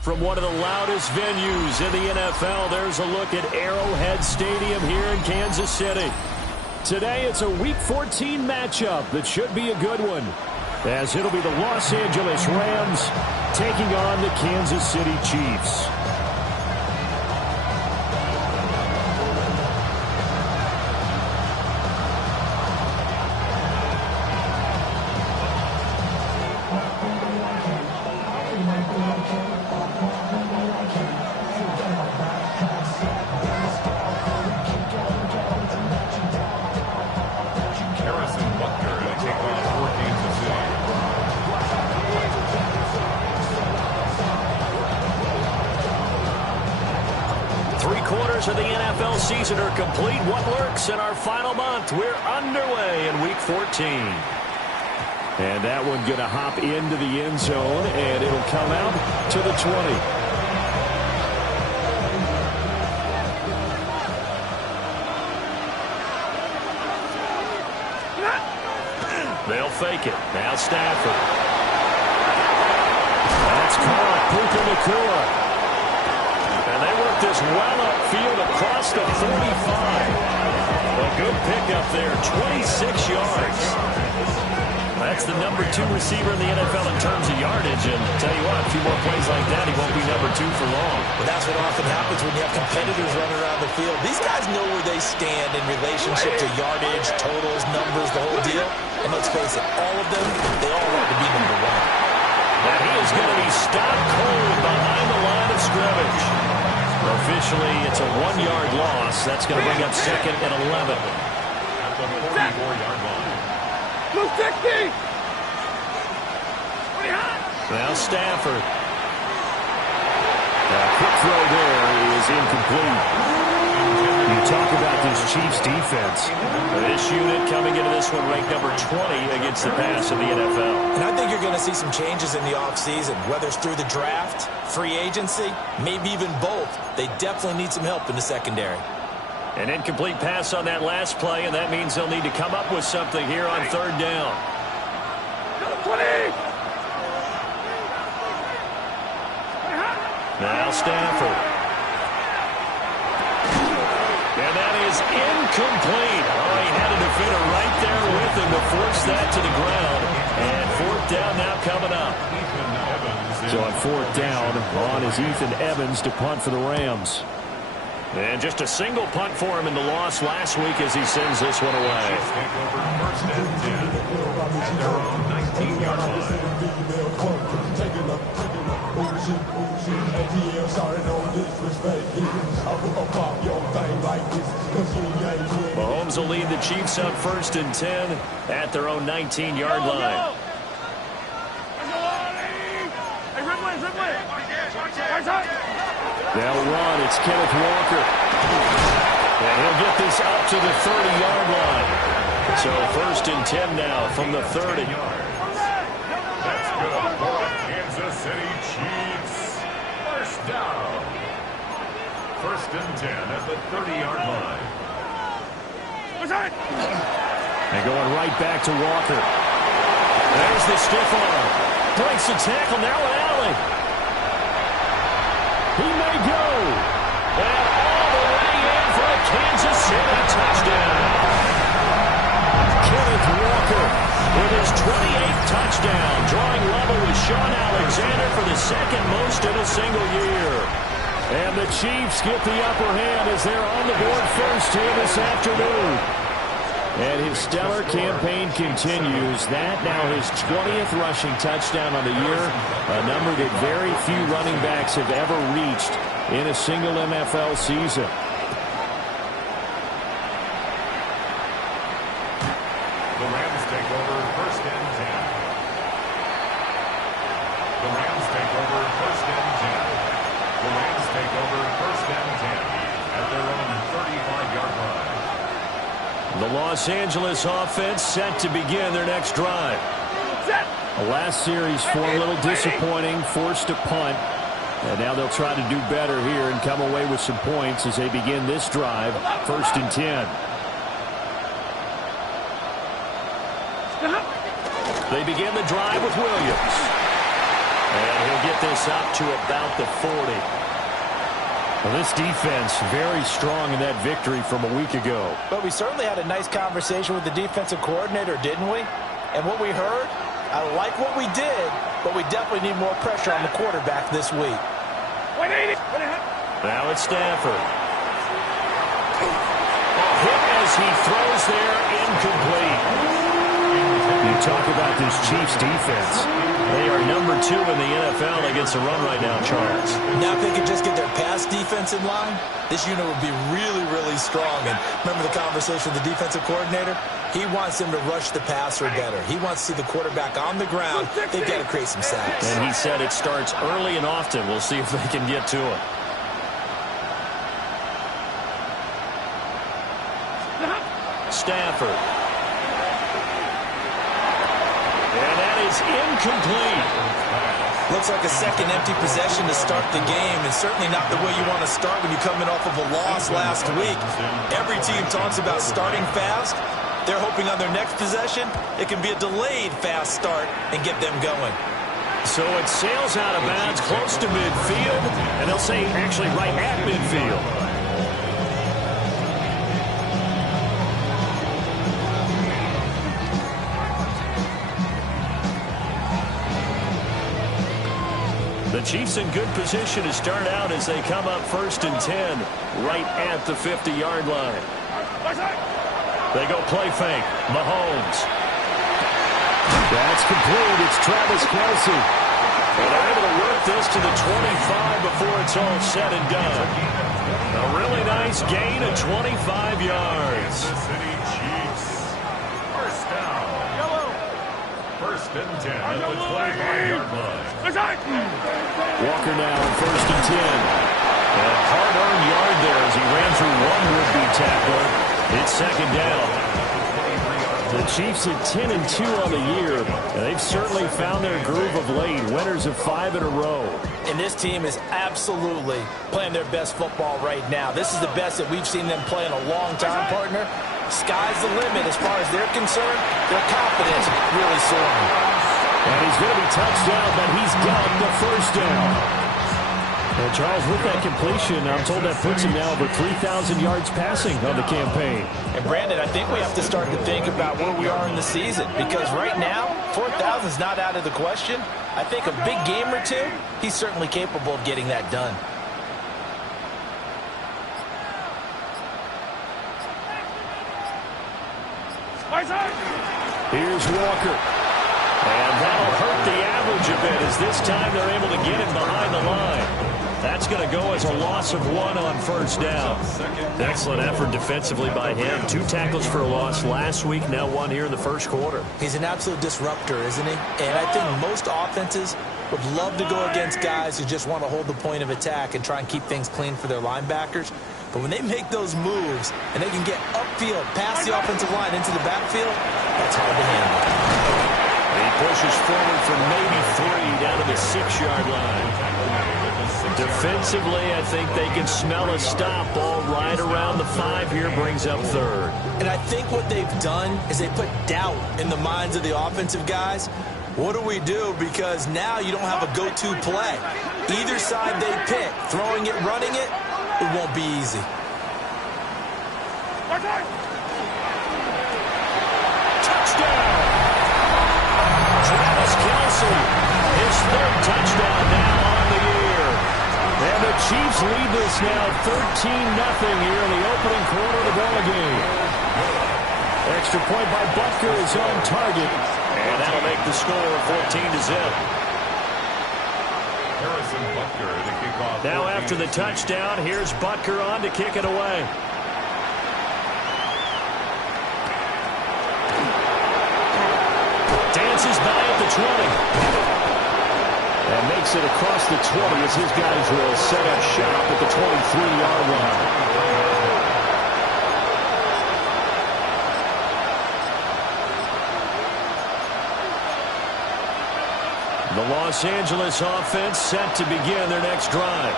From one of the loudest venues in the NFL, there's a look at Arrowhead Stadium here in Kansas City. Today, it's a Week 14 matchup that should be a good one, as it'll be the Los Angeles Rams taking on the Kansas City Chiefs. Of the NFL season are complete. What lurks in our final month? We're underway in Week 14. And that one going to hop into the end zone, and it'll come out to the 20. They'll fake it. Now Stafford. That's caught. Puka Nacua. And they work this well upfield across the 45. A good pickup there, 26 yards. That's the number 2 receiver in the NFL in terms of yardage. And tell you what, a few more plays like that, he won't be number 2 for long. Well, that's what often happens when you have competitors running around the field. These guys know where they stand in relationship to yardage, totals, numbers, the whole deal. And let's face it, all of them, they all want to be number 1. And he is going to be stopped cold behind the line of scrimmage. Officially, it's a 1-yard loss. That's going to bring up second and 11. At the 44-yard line. Blue 60! Now Stafford. A quick throw there is incomplete. You talk about this Chiefs defense. This unit coming into this one ranked number 20 against the pass in the NFL. And I think you're going to see some changes in the offseason, whether it's through the draft, free agency, maybe even both. They definitely need some help in the secondary. An incomplete pass on that last play, and that means they'll need to come up with something here on third down. Now Stafford. And that is incomplete. Oh, he had a defender right there with him to force that to the ground. And fourth down now coming up. So on fourth down, on is Ethan Evans to punt for the Rams. And just a single punt for him in the loss last week as he sends this one away. Take over first and 10 at their own 19-yard line. Mahomes will lead the Chiefs up first and 10 at their own 19-yard line. They'll run. It's Kenneth Walker. And he'll get this up to the 30-yard line. So first and 10 now from the 30. That's good for Kansas City Chiefs. First down. First and 10 at the 30-yard line. And going right back to Walker. There's the stiff arm. Breaks the tackle. Now an alley. He may go. And all the way in for a Kansas City touchdown. Kenneth Walker with his 28th touchdown, drawing level with Shaun Alexander for the second most in a single year. And the Chiefs get the upper hand as they're on the board first here this afternoon. And his stellar campaign continues. That now his 20th rushing touchdown on the year, a number that very few running backs have ever reached in a single NFL season. The Rams take over first and 10. The Rams take over 1st and 10. The Rams take over 1st and 10 at their own 35-yard line. The Los Angeles offense set to begin their next drive. The last series for a little disappointing, forced a punt. And now they'll try to do better here and come away with some points as they begin this drive, 1st and 10. They begin the drive with Williams. And he'll get this up to about the 40. Well, this defense very strong in that victory from a week ago. But we certainly had a nice conversation with the defensive coordinator, didn't we? And what we heard, I like what we did, but we definitely need more pressure on the quarterback this week. Now it's Stafford. Hit as he throws there, incomplete. You talk about this Chiefs defense. They are number 2 in the NFL against the run right now, Charles. Now if they could just get their pass defense in line, this unit would be really, really strong. And remember the conversation with the defensive coordinator? He wants them to rush the passer better. He wants to see the quarterback on the ground. They've got to create some sacks. And he said it starts early and often. We'll see if they can get to it. Stafford. And that is incomplete. Looks like a second empty possession to start the game, and certainly not the way you want to start when you come in off of a loss last week. Every team talks about starting fast. They're hoping on their next possession, it can be a delayed fast start and get them going. So it sails out of bounds close to midfield, and they'll say actually right at midfield. The Chiefs in good position to start out as they come up 1st and 10 right at the 50-yard line. They go play fake. Mahomes. That's complete. It's Travis Kelce. And they're able to work this to the 25 before it's all said and done. A really nice gain of 25 yards. Kansas City Chiefs. 1st down. 1st and 10 at the 25-yard line. Walker now on 1st and 10. A hard-earned yard there as he ran through one would-be tackler. It's 2nd down. The Chiefs at 10 and 2 on the year, and they've certainly found their groove of late. Winners of 5 in a row. And this team is absolutely playing their best football right now. This is the best that we've seen them play in a long time, partner. Sky's the limit as far as they're concerned. Their confidence really soaring. And he's going to be touched down, but he's got the 1st down. And Charles, with that completion, I'm told that puts him now over 3,000 yards passing on the campaign. And Brandon, I think we have to start to think about where we are in the season, because right now, 4,000 is not out of the question. I think a big game or two, he's certainly capable of getting that done. Here's Walker. And that'll hurt the average a bit as this time they're able to get him behind the line. That's going to go as a loss of 1 on 1st down. Excellent effort defensively by him. 2 tackles for a loss last week, now 1 here in the 1st quarter. He's an absolute disruptor, isn't he? And I think most offenses would love to go against guys who just want to hold the point of attack and try and keep things clean for their linebackers. But when they make those moves and they can get upfield, past the offensive line into the backfield, that's hard to handle. He pushes forward for maybe 3 down to the 6-yard line. Defensively, I think they can smell a stop ball right around the 5 here, brings up 3rd. And I think what they've done is they put doubt in the minds of the offensive guys. What do we do? Because now you don't have a go-to play. Either side they pick, throwing it, running it, it won't be easy. Touchdown! Travis Kelce, his 3rd touchdown now on the year. And the Chiefs lead this now 13-0 here in the opening quarter of the ball game. Extra point by Butker is on target. And that'll make the score 14-0. Harrison Butker to kick off. Now after the touchdown, here's Butker on to kick it away. Dances by at the 20. And makes it across the 20 as his guys will set up shop at the 23-yard line. The Los Angeles offense set to begin their next drive.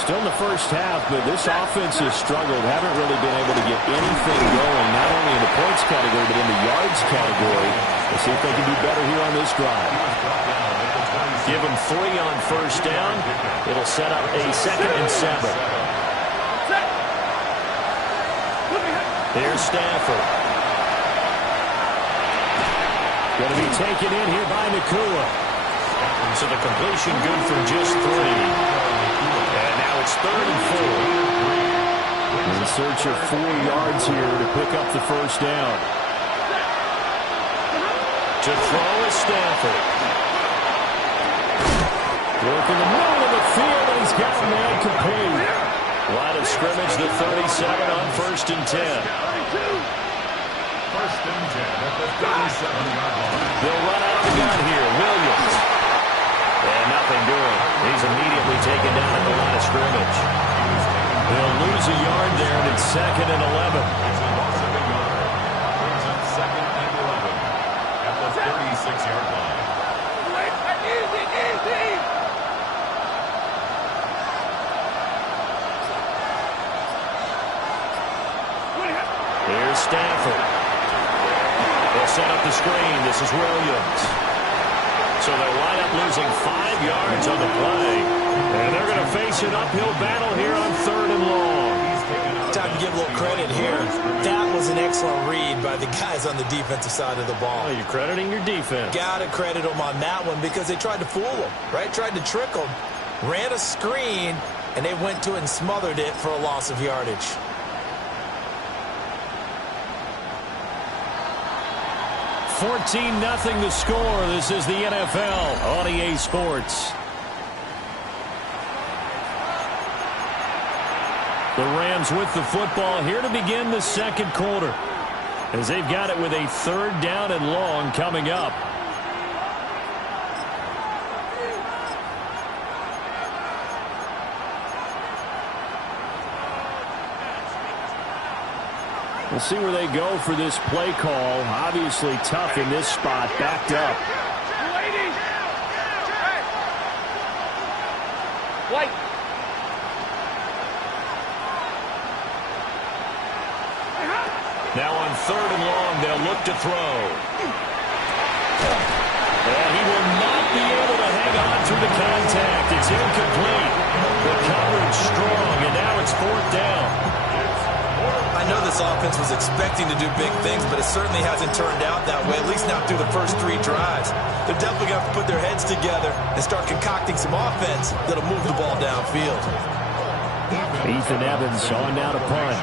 Still in the first half, but this offense has struggled. Haven't really been able to get anything going, not only in the points category, but in the yards category. Let's see if they can do better here on this drive. Give them 3 on first down. It'll set up a 2nd and 7. Here's Stafford. Going to be taken in here by Nakua. So the completion good for just 3. And now it's 3rd and 4. In search of 4 yards here to pick up the first down. To throw is Stafford. Work in the middle of the field, and he's got a man complete. Line of scrimmage, the 37 on 1st and 10. 1st and 10 at the 37-yard line. They'll run out of the gun here. Williams. And nothing doing. He's immediately taken down at the line of scrimmage. They'll lose a yard there, and it's 2nd and 11. It's a loss of a yard. Brings up 2nd and 11 at the 36-yard line. Here's Stafford. They'll set up the screen. This is Williams. So they'll wind up losing 5 yards on the play. And they're going to face an uphill battle here on 3rd and long. Time to give a little credit here. That was an excellent read by the guys on the defensive side of the ball. Oh, you're crediting your defense. Got to credit them on that one because they tried to fool them, right? Tried to trick them. Ran a screen, and they went to it and smothered it for a loss of yardage. 14-0 the score. This is the NFL on EA Sports. The Rams with the football here to begin the 2nd quarter, as they've got it with a 3rd down and long coming up. We'll see where they go for this play call. Obviously tough in this spot, backed up. White. Now on 3rd and long, they'll look to throw. And he will not be able to hang on through the contact. It's incomplete. The coverage strong, and now it's 4th down. I know this offense was expecting to do big things, but it certainly hasn't turned out that way, at least not through the first 3 drives. They're definitely going to have to put their heads together and start concocting some offense that'll move the ball downfield. Ethan Evans on down to punt.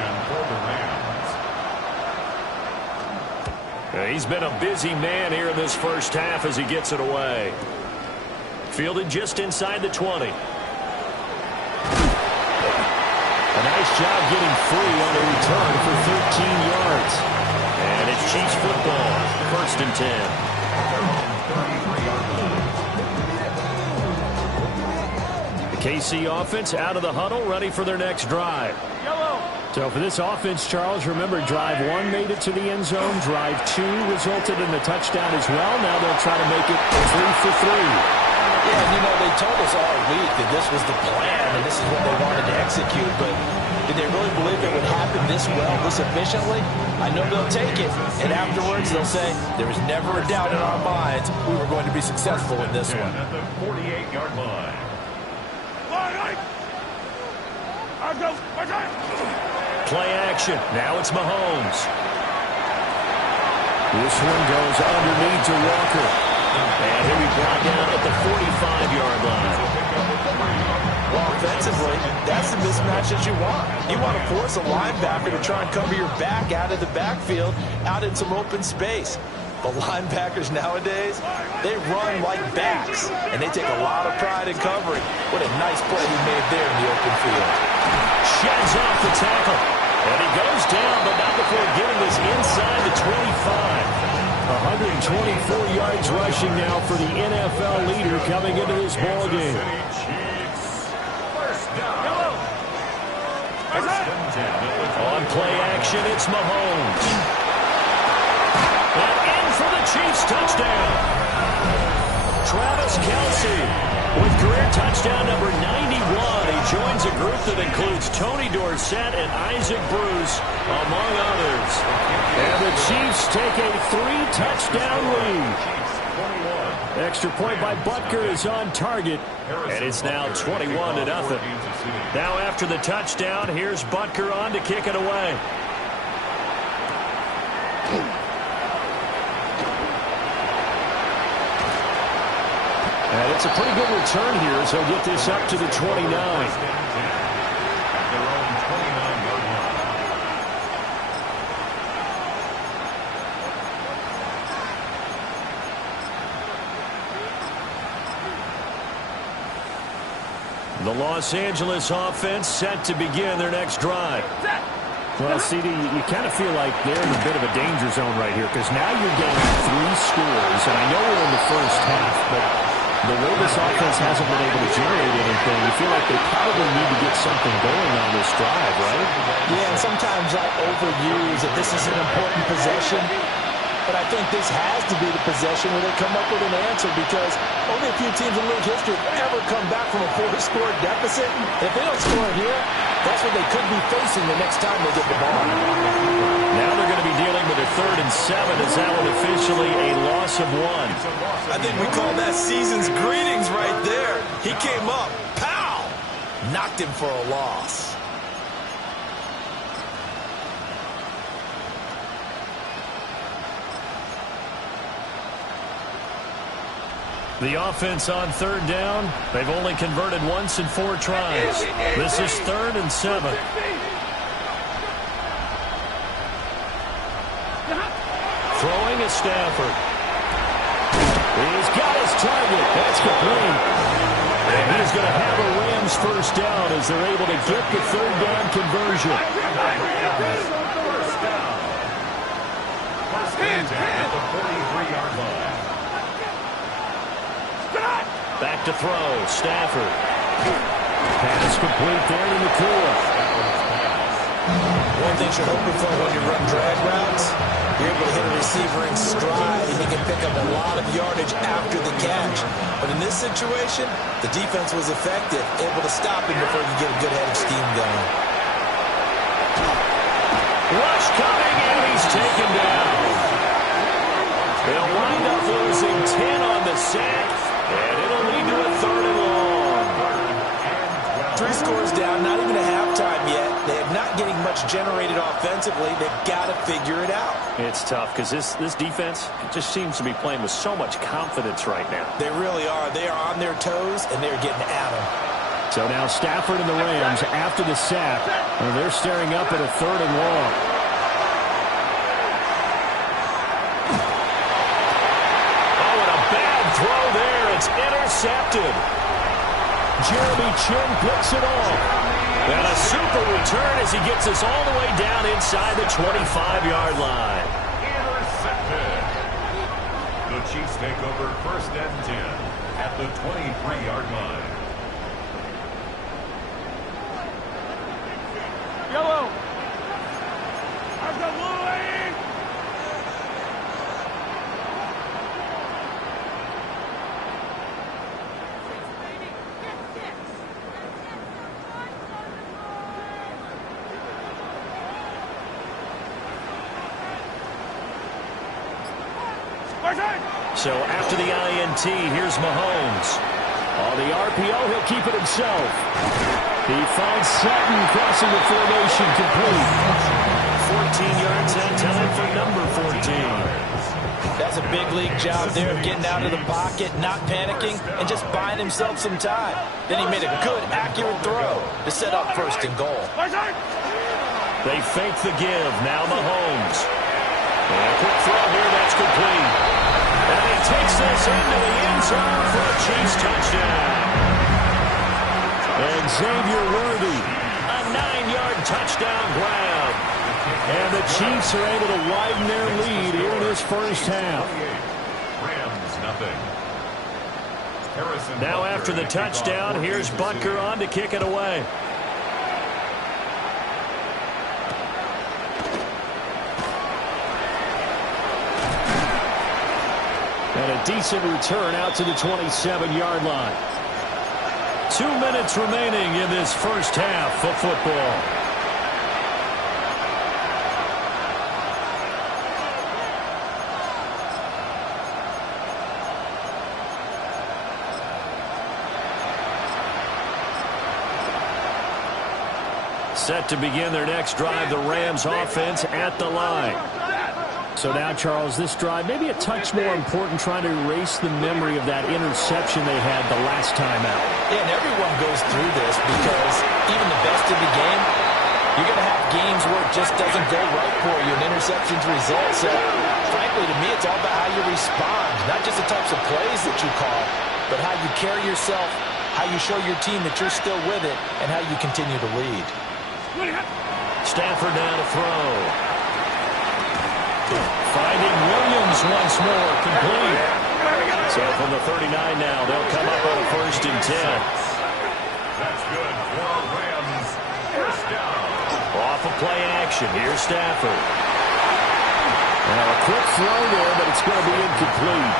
He's been a busy man here in this first half as he gets it away. Fielded just inside the 20. A nice job getting free on a return for 13 yards. And it's Chiefs football, 1st and 10. The KC offense out of the huddle, ready for their next drive. So for this offense, Charles, remember, drive 1 made it to the end zone. Drive 2 resulted in a touchdown as well. Now they'll try to make it 3 for 3. Yeah, and you know, they told us all week that this was the plan and this is what they wanted to execute, but did they really believe it would happen this well, this efficiently? I know they'll take it, and afterwards they'll say, there was never a doubt in our minds we were going to be successful in this one. At the 48-yard line. Play action. Now it's Mahomes. This one goes underneath to Walker. And he'll be brought down at the 45-yard line. Well, offensively, that's the mismatch that you want. You want to force a linebacker to try and cover your back out of the backfield, out in some open space. The linebackers nowadays, they run like backs, and they take a lot of pride in covering. What a nice play he made there in the open field. Sheds off the tackle. And he goes down, but not before getting this inside the 25. 124 yards rushing now for the NFL leader coming into this ballgame. On play action, it's Mahomes. And in for the Chiefs touchdown. Travis Kelce with career touchdown number 91. He joins a group that includes Tony Dorsett and Isaac Bruce, among others. And the Chiefs take a 3-touchdown lead. Extra point by Butker is on target, and it's now 21-0. Now after the touchdown, here's Butker on to kick it away. And it's a pretty good return here as he'll get this up to the 29. The Los Angeles offense set to begin their next drive. Well, CD, you kind of feel like they're in a bit of a danger zone right here because now you're getting 3 scores, and I know we're in the first half, but the way this offense hasn't been able to generate anything, you feel like they probably need to get something going on this drive, right? Yeah, and sometimes I overuse that this is an important possession. But I think this has to be the possession where they come up with an answer because only a few teams in league history have ever come back from a 4-score deficit. If they don't score here, that's what they could be facing the next time they get the ball. Now they're going to be dealing with a 3rd and 7 as that one officially a loss of 1. I think we call that season's greetings right there. He came up, pow, knocked him for a loss. The offense on 3rd down. They've only converted once in 4 tries. This is 3rd and 7. Throwing is Stafford. He's got his target. That's complete. And he's going to have a Rams first down as they're able to get the 3rd down conversion. First and 10 at the 43-yard line. Back to throw. Stafford. Pass complete there to Nakua. One thing you're hoping for when you run drag routes, you're able to hit a receiver in stride and you can pick up a lot of yardage after the catch. But in this situation, the defense was effective, able to stop him before you get a good head of steam going. Rush coming, and he's taken down. They'll wind up losing 10 on the sack. And it'll lead to a 3rd and long. 3 scores down, not even a halftime yet. They're not getting much generated offensively. They've got to figure it out. It's tough because this defense just seems to be playing with so much confidence right now. They really are. They are on their toes, and they're getting at them. So now Stafford and the Rams, after the sack, they're staring up at a 3rd and long. Throw there, it's intercepted. Jeremy Chin picks it off. And a super return as he gets us all the way down inside the 25-yard line. Intercepted. The Chiefs take over 1st and 10 at the 23-yard line. Yellow. I've got Louis. So after the INT, here's Mahomes. On the RPO, he'll keep it himself. He finds Sutton crossing the formation complete. 14 yards that time for number 14. That's a big league job there of getting out of the pocket, not panicking, and just buying himself some time. Then he made a good, accurate throw to set up 1st and goal. They fake the give. Now Mahomes. And a quick throw here. That's complete. And he takes this into the end zone for a Chiefs touchdown. And Xavier Worthy, a 9-yard touchdown grab. And the Chiefs are able to widen their lead here in this first half. Rams nothing. Now after the touchdown, here's Butker on to kick it away. And a decent return out to the 27-yard line. 2 minutes remaining in this first half of football. Set to begin their next drive, the Rams offense at the line. So now, Charles, this drive maybe a touch more important, trying to erase the memory of that interception they had the last time out. Yeah, and everyone goes through this because even the best in the game, you're going to have games where it just doesn't go right for you, and interceptions result. So, frankly, to me, it's all about how you respond, not just the types of plays that you call, but how you carry yourself, how you show your team that you're still with it, and how you continue to lead. Stafford now to throw. Finding Williams once more, complete. So from the 39 now, they'll come up on a 1st and 10. That's good for Rams. First down. Off of play action, here's Stafford. Now a quick throw there, but it's going to be incomplete.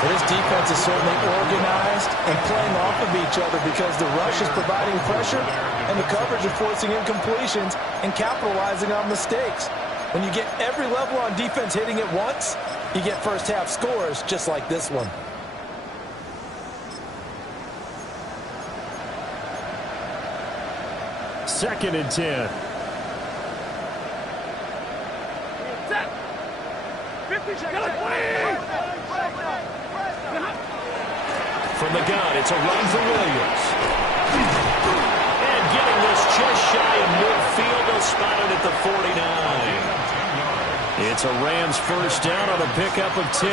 This defense is certainly organized and playing off of each other because the rush is providing pressure and the coverage is forcing incompletions and capitalizing on mistakes. When you get every level on defense hitting it once, you get first half scores just like this one. Second and 10. 50 seconds. From the gun, it's a run for Williams. And getting this just shy of midfield, they'll spot it at the 49. It's a Rams first down on a pickup of 10.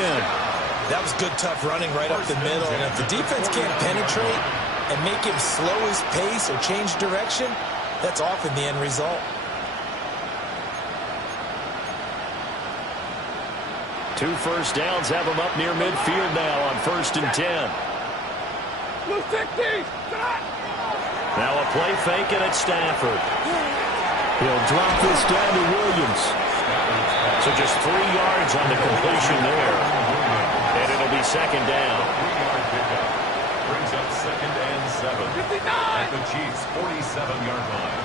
That was good, tough running right up the middle. And if the defense can't penetrate and make him slow his pace or change direction, that's often the end result. 2 first downs have them up near midfield now on 1st and 10. Now a play fake and it's Stafford. He'll drop this down to Williams. So just 3 yards on the completion there. And it'll be second down. 3-yard pickup. Brings up 2nd and 7. At the Chiefs' 47-yard line.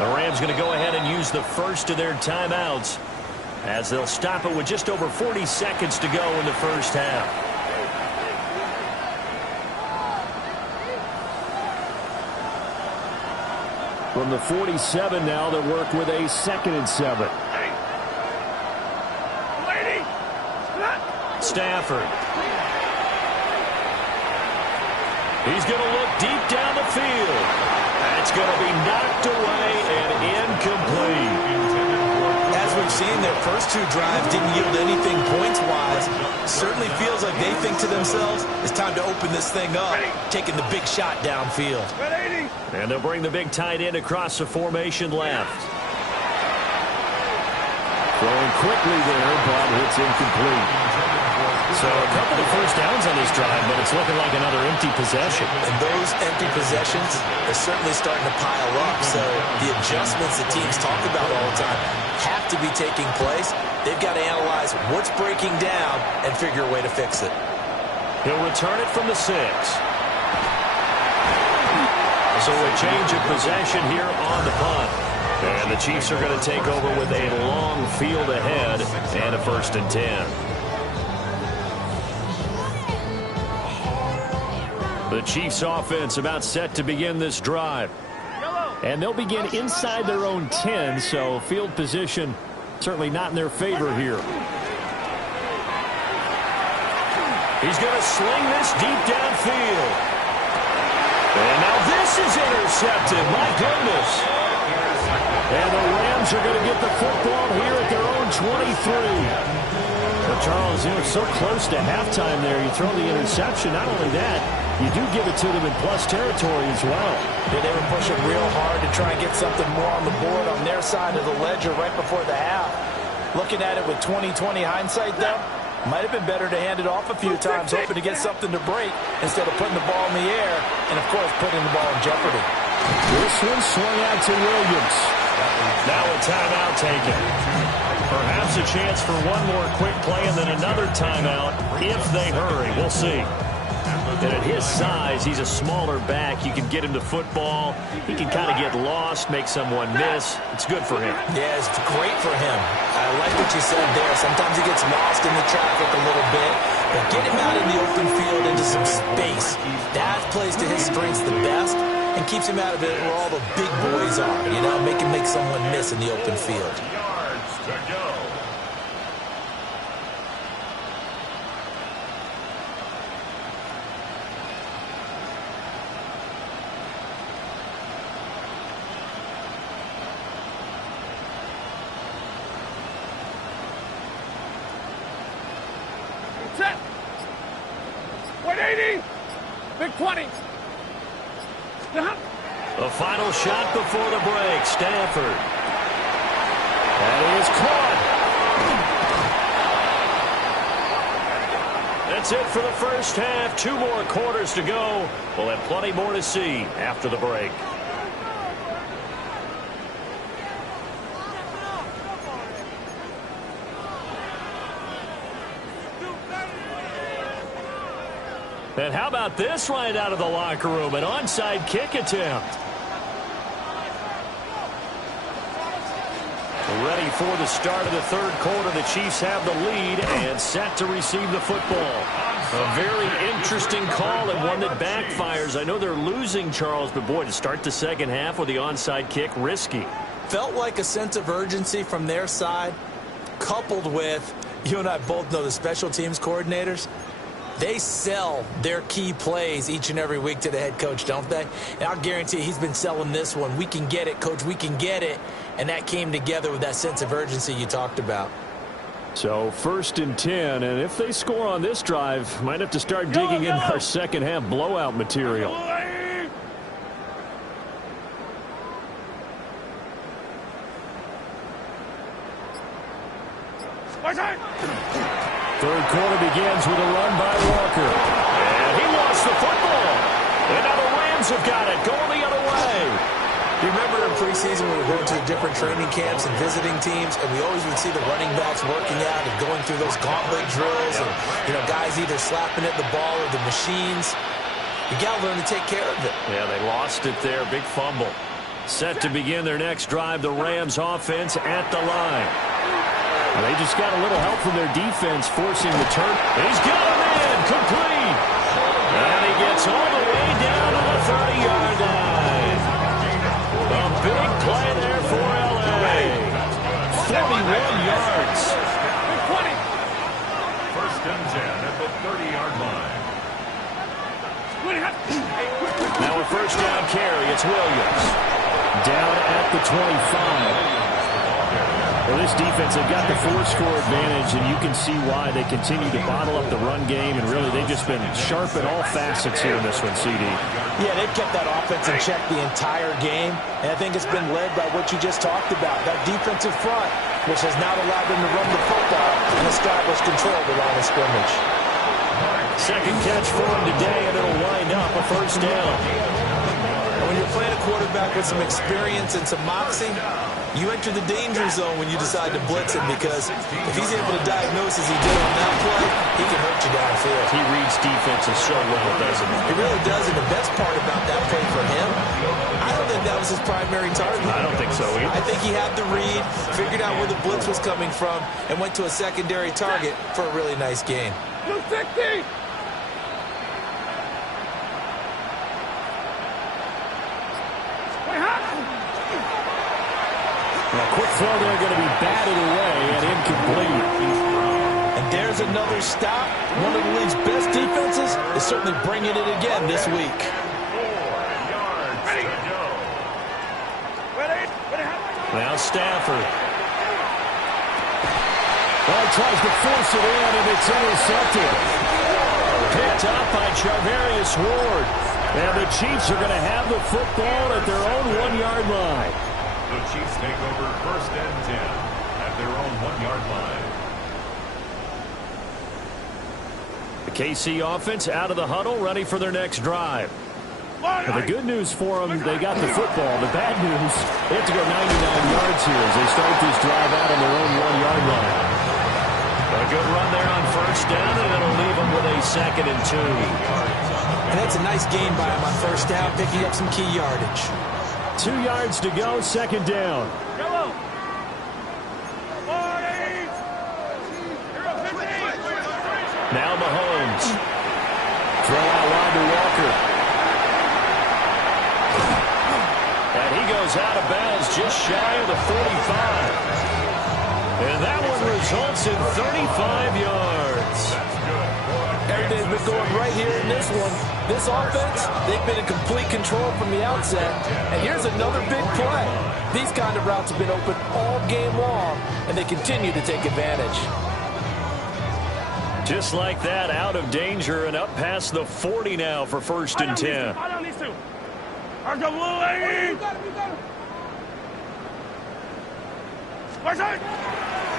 The Rams going to go ahead and use the first of their timeouts as they'll stop it with just over 40 seconds to go in the first half. From the 47 now, they'll work with a 2nd and 7. Stafford. He's going to look deep down the field. That's going to be knocked away and incomplete. As we've seen, their first 2 drives didn't yield anything points-wise. Certainly feels like they think to themselves, it's time to open this thing up, taking the big shot downfield. And they'll bring the big tight end across the formation left. Throwing quickly there, but it's incomplete. So a couple of first downs on this drive, but it's looking like another empty possession. And those empty possessions are certainly starting to pile up. So the adjustments that teams talk about all the time have to be taking place. They've got to analyze what's breaking down and figure a way to fix it. He'll return it from the 6. So a change of possession here on the punt. And the Chiefs are going to take over with a long field ahead and a 1st and 10. The Chiefs offense about set to begin this drive. And they'll begin inside their own 10, so field position certainly not in their favor here. He's going to sling this deep downfield. And now this is intercepted. My goodness. And the Rams are going to get the football here at their own 23. But Charles, so close to halftime there. You throw the interception. Not only that, you do give it to them in plus territory as well. Yeah, they were pushing real hard to try and get something more on the board on their side of the ledger right before the half. Looking at it with 20/20 hindsight, though, might have been better to hand it off a few times, hoping to get something to break instead of putting the ball in the air and, of course, putting the ball in jeopardy. This one swung out to Williams. Now a timeout taken. Perhaps a chance for one more quick play and then another timeout if they hurry. We'll see. And at his size, he's a smaller back. You can get him to football. He can kind of get lost, make someone miss. It's good for him. Yeah, it's great for him. I like what you said there. Sometimes he gets lost in the traffic a little bit. But get him out in the open field into some space. That plays to his strengths the best and keeps him out of it where all the big boys are. You know, make him make someone miss in the open field. Yards to go. Set. 180. Big 20. The final shot before the break. Stafford. That is caught. That's it for the first half. 2 more quarters to go. We'll have plenty more to see after the break. And how about this right out of the locker room? An onside kick attempt. Ready for the start of the third quarter. The Chiefs have the lead and set to receive the football. A very interesting call and one that backfires. I know they're losing, Charles, but boy, to start the second half with the onside kick, risky. Felt like a sense of urgency from their side, coupled with, you and I both know the special teams coordinators. They sell their key plays each and every week to the head coach, don't they? And I'll guarantee he's been selling this one. We can get it, coach. We can get it. And that came together with that sense of urgency you talked about. So 1st and 10, and if they score on this drive, might have to start digging in our second half blowout material. Third quarter begins with a run by Walker. And he lost the football. And now the Rams have got it, going the other way. You remember in preseason when we were going to the different training camps and visiting teams, and we always would see the running backs working out and going through those gauntlet drills, and, you know, guys either slapping at the ball or the machines. You got to learn to take care of it. Yeah, they lost it there. Big fumble. Set to begin their next drive, the Rams offense at the line. Well, they just got a little help from their defense forcing the turn. He's got him in, complete. And he gets all the way down to the 30-yard line. A big play there for L.A. 41 yards. 20. 1st and 10 at the 30-yard line. Now a first down carry. It's Williams. Down at the 25. Well, this defense, they've got the 4-score advantage, and you can see why they continue to bottle up the run game, and really they've just been sharp in all facets here in this one, CD. Yeah, they've kept that offense in check the entire game, and I think it's been led by what you just talked about, that defensive front, which has now allowed them to run the football and establish control of the line of scrimmage. Second catch for him today, and it'll wind up a first down. And when you're playing a quarterback with some experience and some moxie, you enter the danger zone when you decide to blitz him, because if he's able to diagnose as he did on that play, he can hurt you downfield. He reads defenses so well, doesn't he? He really does, and the best part about that play for him, I don't think that was his primary target. I don't think so either. I think he had the read, figured out where the blitz was coming from, and went to a secondary target for a really nice gain. 260. A quick throw there going to be batted away and incomplete. And there's another stop. One of the league's best defenses is certainly bringing it again this week. 4 yards to go. Now Stafford. Well, tries to force it in, and it's intercepted. Picked up by Charvarius Ward. And the Chiefs are going to have the football at their own 1-yard line. The Chiefs take over 1st and 10 at their own 1-yard line. The KC offense out of the huddle, ready for their next drive. And the good news for them, they got the football. The bad news, they have to go 99 yards here as they start this drive out on their own 1-yard line. A good run there on 1st down, and it'll leave them with a 2nd and 2. And that's a nice gain by him on 1st down, picking up some key yardage. 2 yards to go, 2nd down. Now Mahomes. Throw out wide to Walker. And he goes out of bounds just shy of the 45. And that one results in 35 yards. Everything's been going right here in this one. This offense, they've been in complete control from the outset. And here's another big play. These kind of routes have been open all game long, and they continue to take advantage. Just like that, out of danger and up past the 40 now for 1st and 10.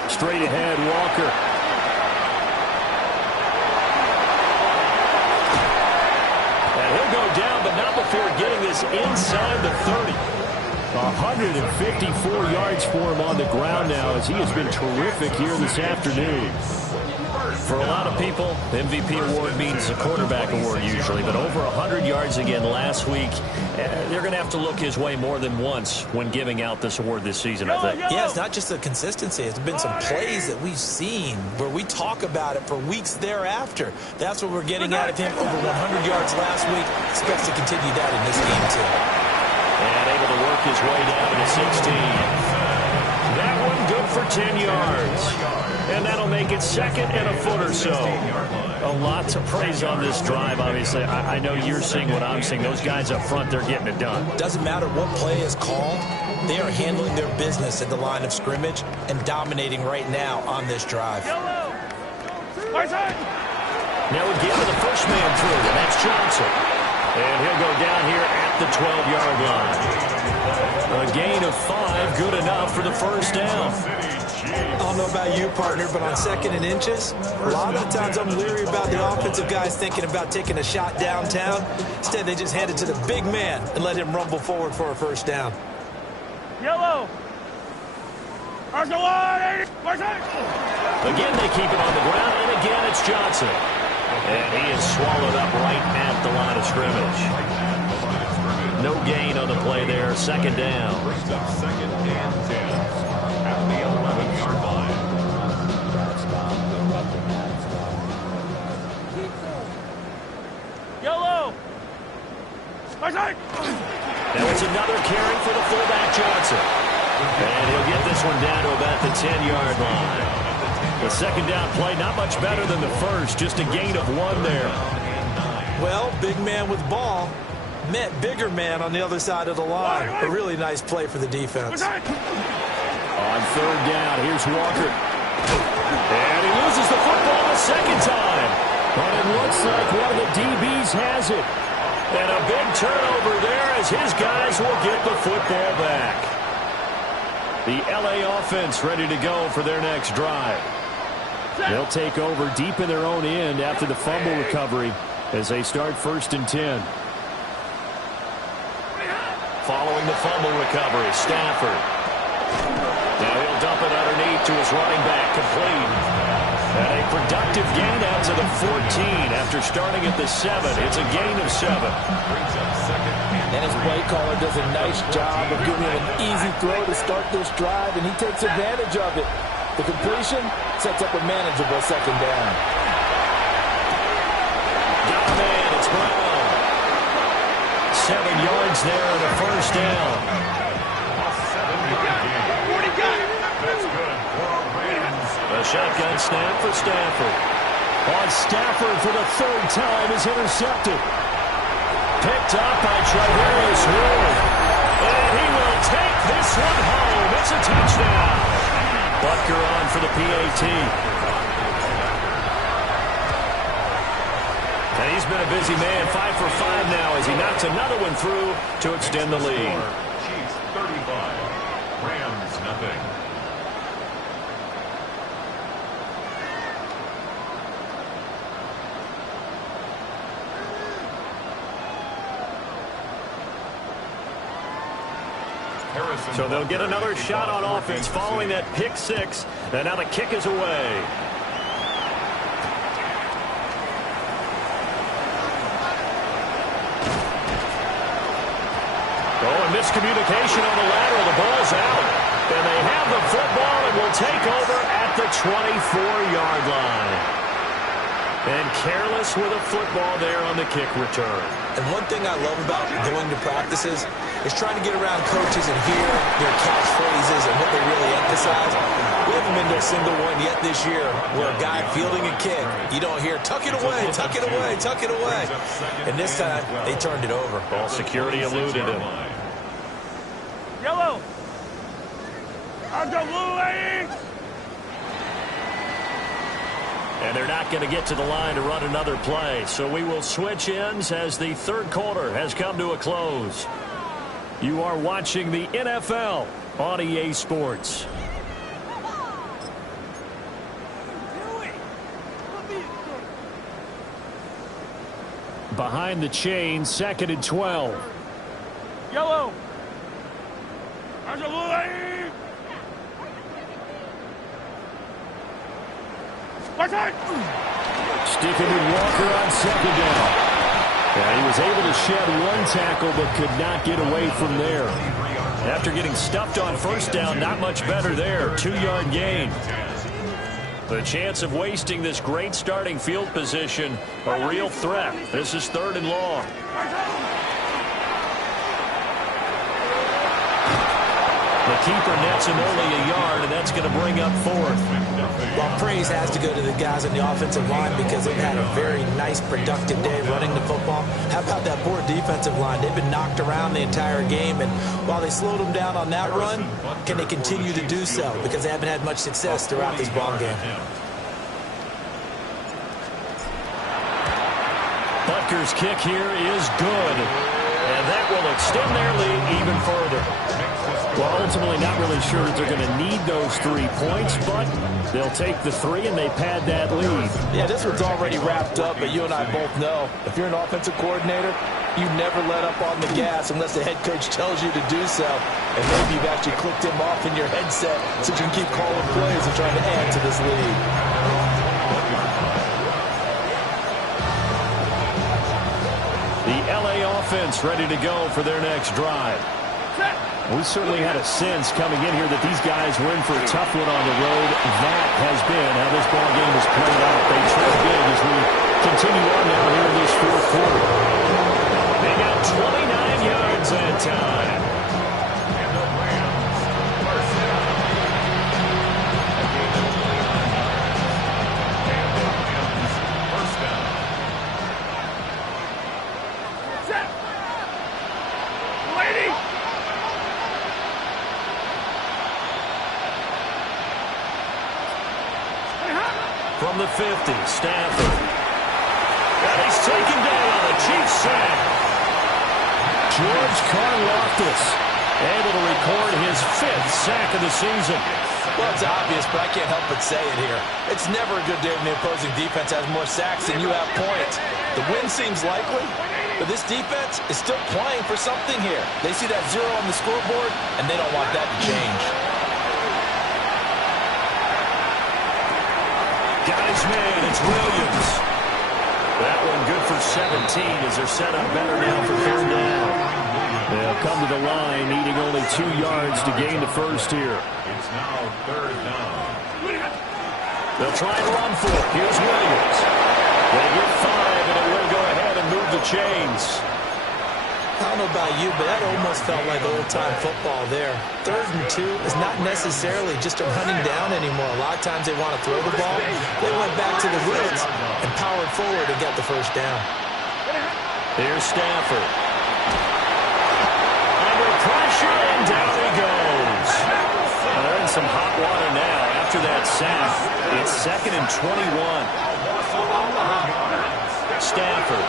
Straight ahead, Walker. And he'll go down, but not before getting this inside the 30. 154 yards for him on the ground now as he has been terrific here this afternoon. For a lot of people, MVP award means a quarterback award usually, but over 100 yards again last week. They're going to have to look his way more than once when giving out this award this season, I think. Yeah, it's not just the consistency. It's been some plays that we've seen where we talk about it for weeks thereafter. That's what we're getting out of him. Over 100 yards last week. Expects to continue that in this game, too. And able to work his way down to the 16. That one good for 10 yards. And that'll make it 2nd and a foot or so. A lot to praise on this drive, obviously. I know you're seeing what I'm seeing. Those guys up front, they're getting it done. Doesn't matter what play is called. They are handling their business at the line of scrimmage and dominating right now on this drive. Now again to the first man through, and that's Johnson. And he'll go down here at the 12-yard line. A gain of 5, good enough for the 1st down. I don't know about you, partner, but on 2nd and inches, a lot of the times I'm leery about the offensive guys thinking about taking a shot downtown. Instead, they just hand it to the big man and let him rumble forward for a 1st down. Yellow. Again, they keep it on the ground, and again, it's Johnson. And he is swallowed up right at the line of scrimmage. No gain on the play there, 2nd down. 2nd and 10 at the 11-yard line. Yellow. Now it's another carry for the fullback Johnson. And he'll get this one down to about the 10-yard line. The 2nd down play, not much better than the first, just a gain of 1 there. Well, big man with ball met bigger man on the other side of the line. A really nice play for the defense. On 3rd down, here's Walker. And he loses the football a 2nd time. And it looks like one of the DBs has it. And a big turnover there as his guys will get the football back. The LA offense ready to go for their next drive. They'll take over deep in their own end after the fumble recovery as they start 1st and 10. Following the fumble recovery, Stafford. Now he'll dump it underneath to his running back, complete. And a productive gain out to the 14 after starting at the 7. It's a gain of 7. And his play caller does a nice job of giving him an easy throw to start this drive, and he takes advantage of it. The completion sets up a manageable 2nd down. Got a man, it's Brown. 7 yards there and a 1st down. A shotgun snap for Stafford. On Stafford for the 3rd time is intercepted. Picked up by Charvarius Ward. And he will take this one home. It's a touchdown. Butker on for the PAT. And he's been a busy man, 5 for 5 now as he knocks another one through to extend the lead. Chiefs 35, Rams nothing. So they'll get another shot on offense following that pick six. And now the kick is away. Miscommunication on the lateral. The ball's out. And they have the football and will take over at the 24-yard line. And careless with a football there on the kick return. And one thing I love about going to practices is trying to get around coaches and hear their catchphrases and what they really emphasize. We haven't been to a single one yet this year where a guy fielding a kick, you don't hear, tuck it away, tuck it away, tuck it away. And this time, they turned it over. Ball security eluded him. Yellow. And they're not going to get to the line to run another play. So we will switch ends as the third quarter has come to a close. You are watching the NFL on EA Sports. Behind the chain, 2nd and 12. Yellow. Sticking with Walker on 2nd down. Yeah, he was able to shed one tackle but could not get away from there. After getting stuffed on 1st down, not much better there. 2-yard gain. The chance of wasting this great starting field position, a real threat. This is 3rd and long. The keeper nets him only a yard, and that's going to bring up 4th. Well, praise has to go to the guys on the offensive line because they've had a very nice, productive day running the football. How about that poor defensive line? They've been knocked around the entire game, and while they slowed them down on that run, can they continue to do so? Because they haven't had much success throughout this ball game. Butker's kick here is good, and that will extend their lead even further. Well, ultimately not really sure that they're going to need those 3 points, but they'll take the 3 and they pad that lead. Yeah, this one's already wrapped up, but you and I both know if you're an offensive coordinator, you never let up on the gas unless the head coach tells you to do so. And maybe you've actually clicked him off in your headset so you can keep calling plays and trying to add to this lead. The LA offense ready to go for their next drive. We certainly had a sense coming in here that these guys were in for a tough one on the road. That has been how this ball game has played out. They trail big as we continue on now here in this 4th quarter. They got 29 yards that time. And the Rams, first down. And the Rams, first down. Lady. From the 50, Stafford. And he's taken down on the Chiefs sack. George Karlaftis able to record his 5th sack of the season. Well, it's obvious, but I can't help but say it here. It's never a good day when the opposing defense has more sacks than you have points. The win seems likely, but this defense is still playing for something here. They see that 0 on the scoreboard, and they don't want that to change. Guys, man, it's Williams. That one good for 17 as they're set up better now for 3rd down. They'll come to the line needing only 2 yards to gain the first here. It's now 3rd down. They'll try and run for it. Here's Williams. They get 5, and it will go ahead and move the chains. I don't know about you, but that almost felt like old-time football there. 3rd and 2 is not necessarily just a running down anymore. A lot of times they want to throw the ball. They went back to the roots and powered forward and got the first down. Here's Stafford. Under pressure, and down he goes. Well, they're in some hot water now after that sack. It's 2nd and 21. Stafford.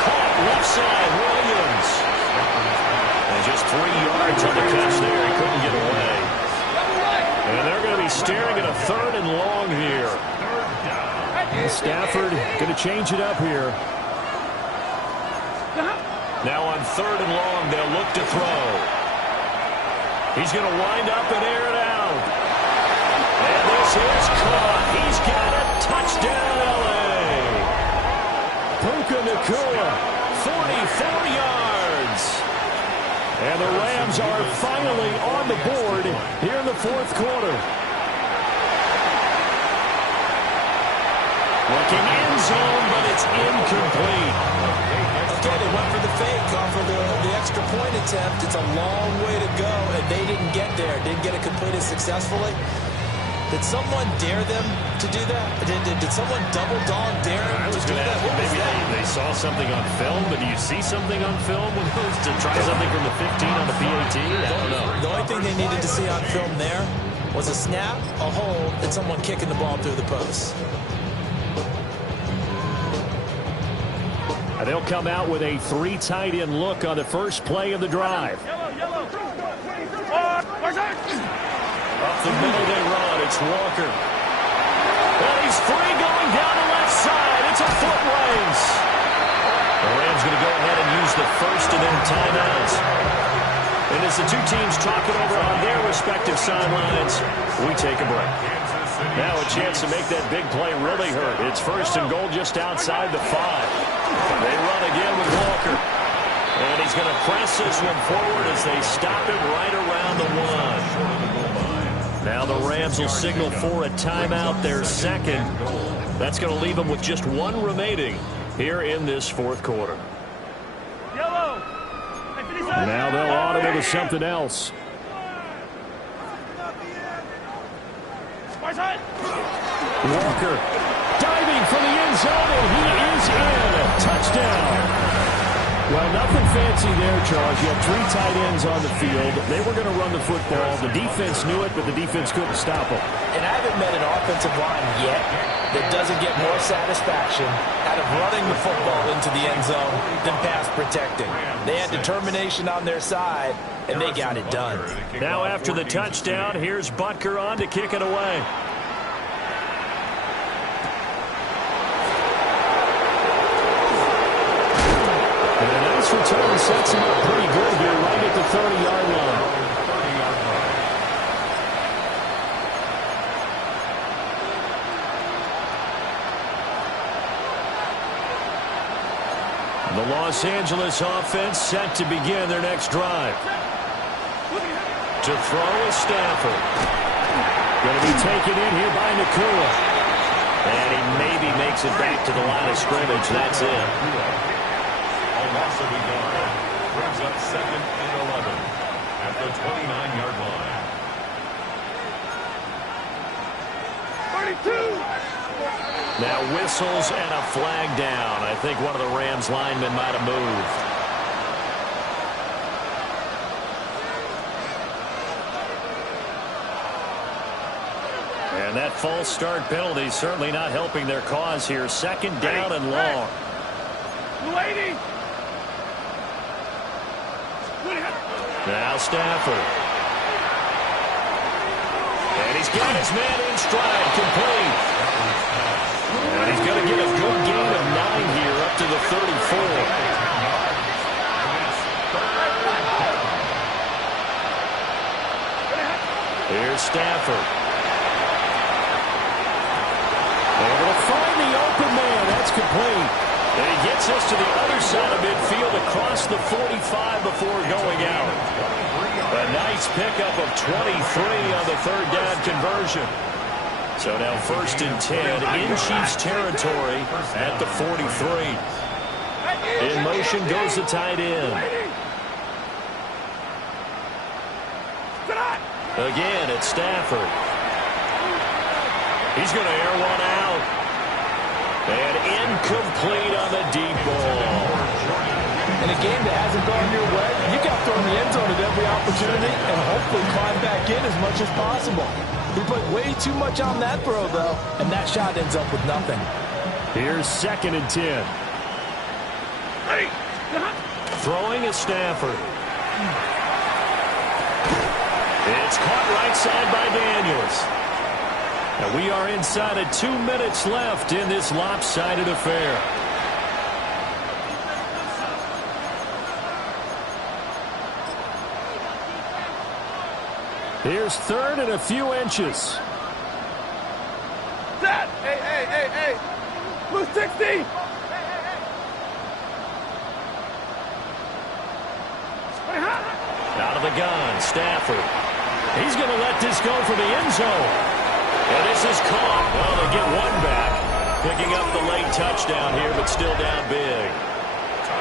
Caught left side, Williams. And just 3 yards on the catch there. He couldn't get away. And they're going to be staring at a 3rd and long here. Stafford going to change it up here. Now on 3rd and long, they'll look to throw. He's going to wind up and air it out. And this is caught. He's got it. Touchdown, L.A. Puka Nacua, 44 yards. And the Rams are finally on the board here in the 4th quarter. Looking end zone, but it's incomplete. Okay, they went for the fake off of the extra point attempt. It's a long way to go, and they didn't get there. Didn't get it completed successfully. Did someone dare them to do that? Did someone double dog dare them to do that? Maybe they saw something on film, but do you see something on film when goes to try something from the 15 on the PAT? I don't know. The only thing they needed to see on film there was a snap, a hold, and someone kicking the ball through the post. And they'll come out with a 3 tight end look on the first play of the drive. Up the middle they run. It's Walker. And he's free going down the left side. It's a foot race. The Rams going to go ahead and use the first of their timeouts. And as the two teams talk it over on their respective sidelines, we take a break. Now a chance to make that big play really hurt. It's 1st and goal just outside the 5. They run again with Walker. And he's going to press this one forward as they stop him right around the 1. Now the Rams will signal for a timeout, their 2nd. That's going to leave them with just 1 remaining here in this 4th quarter. Now they'll audible to something else. Walker diving for the end zone, and he is in. Touchdown. Well, nothing fancy there, Charles. You had 3 tight ends on the field. They were going to run the football. The defense knew it, but the defense couldn't stop them. And I haven't met an offensive line yet that doesn't get more satisfaction out of running the football into the end zone than pass protecting. They had determination on their side, and they got it done. Now after the touchdown, here's Butker on to kick it away. And a nice return sets him up pretty good here right at the 30-yard line. The Los Angeles offense set to begin their next drive. To throw is Stafford. Going to be taken in here by Nacua. And he maybe makes it back to the line of scrimmage. That's it. A loss of a yard brings up 2nd and 11 at the 29-yard line. 32! Now whistles and a flag down. I think one of the Rams linemen might have moved. And that false start penalty certainly not helping their cause here. 2nd down and long. Now Stafford. And he's got his man in stride, complete. And he's going to get a good gain of 9 here up to the 34. Here's Stafford. Able to find the open man. That's complete. And he gets us to the other side of midfield across the 45 before going out. A nice pickup of 23 on the 3rd down conversion. So now 1st and 10 in Chiefs territory at the 43. In motion goes the tight end. Again, it's Stafford. He's going to air one out. And incomplete on the deep ball. In a game that hasn't gone your way, you got to throw in the end zone at every opportunity and hopefully climb back in as much as possible. He put way too much on that throw, though, and that shot ends up with nothing. Here's 2nd and 10. Throwing is Stafford. It's caught right side by Daniels. And we are inside of 2 minutes left in this lopsided affair. Here's 3rd and a few inches. That! Hey! Blue 60! Out of the gun, Stafford. He's going to let this go for the end zone. And this is caught. Well, they get one back. Picking up the late touchdown here, but still down big.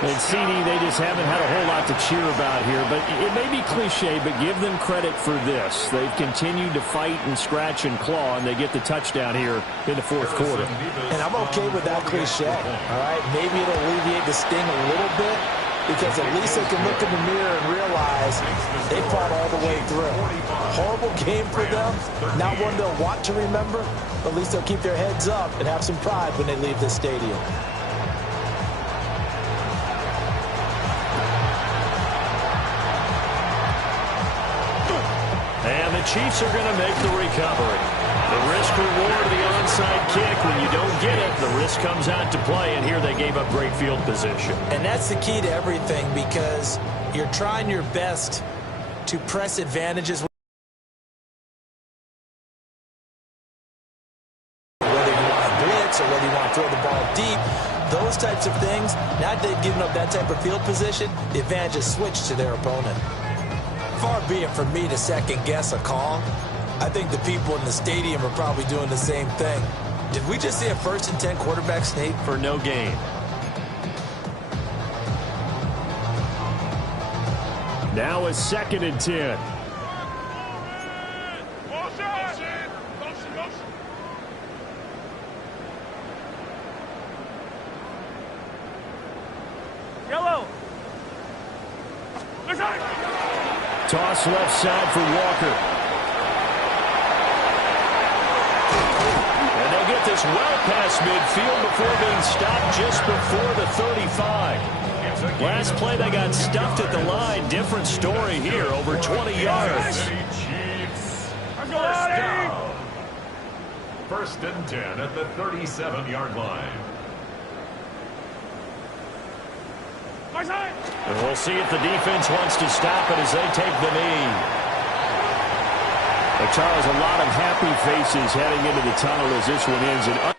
And CD, they just haven't had a whole lot to cheer about here. But it may be cliche, but give them credit for this. They've continued to fight and scratch and claw, and they get the touchdown here in the 4th quarter. And I'm okay with that cliche, all right? Maybe it'll alleviate the sting a little bit, because at least they can look in the mirror and realize they fought all the way through. Horrible game for them, not one they'll want to remember, but at least they'll keep their heads up and have some pride when they leave the stadium. And the Chiefs are going to make the recovery. The risk-reward of the onside kick, when you don't get it, the risk comes out to play, and here they gave up great field position. And that's the key to everything, because you're trying your best to press advantages, whether you want to blitz or whether you want to throw the ball deep. Those types of things, now that they've given up that type of field position, the advantage is switched to their opponent. Far be it from me to second-guess a call. I think the people in the stadium are probably doing the same thing. Did we just see a 1st and 10 quarterback sneak? For no gain. Now it's 2nd and 10. Yellow! Toss left side for Walker. And they'll get this well past midfield before being stopped just before the 35. Last play, they got stuffed at the line. Different story here, over 20 yards. Chiefs. First down. 1st and 10 at the 37-yard line. And we'll see if the defense wants to stop it as they take the knee. Well, Charles, a lot of happy faces heading into the tunnel as this one ends.